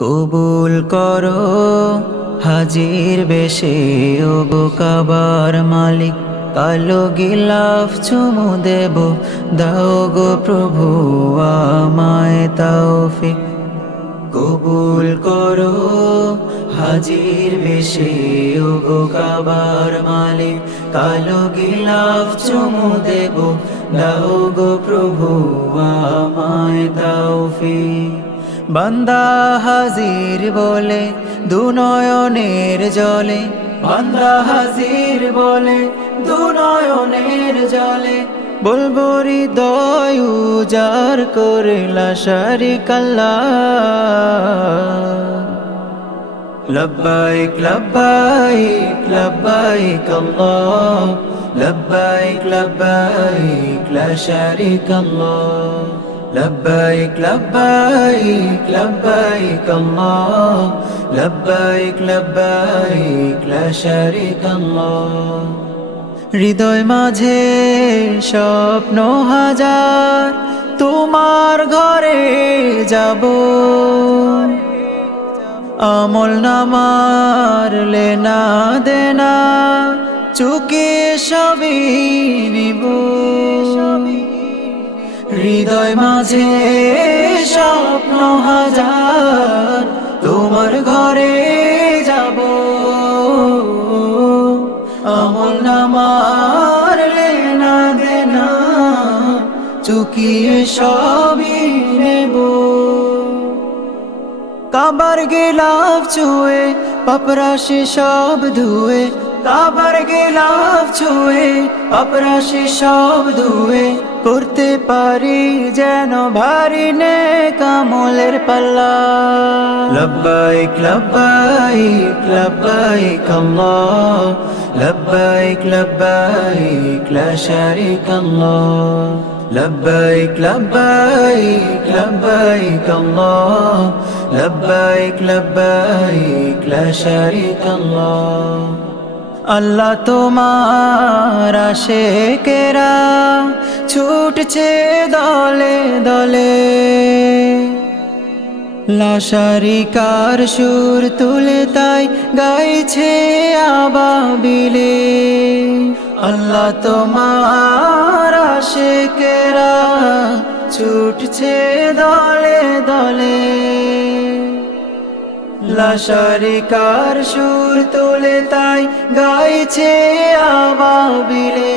কবুল করো হাজির বেশে ওগো কাবার মালিক, কালো গিলাফ চুমু দেব, দাও গো প্রভু আমায় তৌফিক। কবুল করো হাজির বেশে ওগো কাবার মালিক, কালো গিলাফ চুমু দেব, দাও গো প্রভু আমায় তৌফিক। বান্দা হাজির বলে দুনয়নের জলে, বান্দা হাজির বলে দুনয়নের জলে, বলবো হৃদয় উজাড় করে লা শারিকা আল্লাহ। লব্বাইক লব্বাইক লব্বাইক আল্লাহ, লব্বাইক লব্বাইক লা শারিকা আল্লাহ। লব্বাইক লব্বাইক লব্বাইক আল্লাহ, লব্বাইক লব্বাইক লা শারিকা আল্লাহ। হৃদয় মাঝে স্বপ্ন হাজার, তোমার ঘরে যাব, আমল নামার লেনা দেনা চুকিয়ে সবই নিব। হৃদয় মাঝে স্বপ্ন হাজার, তোমার ঘরে যাব, আমল নামার লেনা দেনা চুকিয়ে সবই নেব। কাবার গিলাফ ছুঁয়ে পাপরাশি সব ধুয়ে, কাবার গিলাফ ছুঁয়ে পাপরাশি সব ধুয়ে, করতে পারি যেন ভারী নেক আমলের পাল্লা। লব্বাইক লব্বাইক লব্বাইক আল্লাহ, লব্বাইক লব্বাইক লা শারিকা আল্লাহ। লব্বাইক লব্বাইক লব্বাইক আল্লাহ, লব্বাইক লব্বাইক লা শারিকা আল্লাহ। আল্লাহ তোমার আশিকেরা ছুটছে দলে দলে, লা শারিকার সুর তুলে তাই গাইছে আবাবিলে। আল্লাহ তোমার আশিকেরা ছুটছে দলে দলে, লা শারিকার সুর তুলে তাই গাইছে আবাবিলে।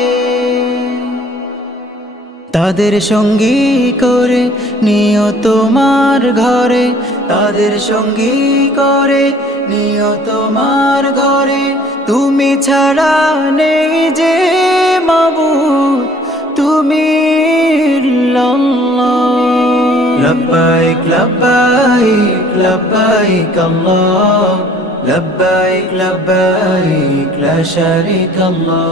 তাদের সঙ্গী করে নিও তোমার ঘরে, তাদের সঙ্গী করে নিও তোমার ঘরে, তুমি ছাড়া নেই যে মাবুদ, তুমি আল্লাহ। লব্বাইক লব্বাইক লব্বাইক আল্লাহ, লব্বাইক লব্বাইক লা শারিকা আল্লাহ।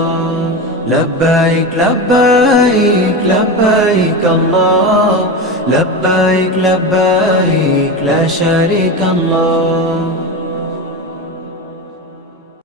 লব্বাইক লব্বাইক লব্বাইক আল্লাহ, লব্বাইক লব্বাইক লা শারিকা আল্লাহ।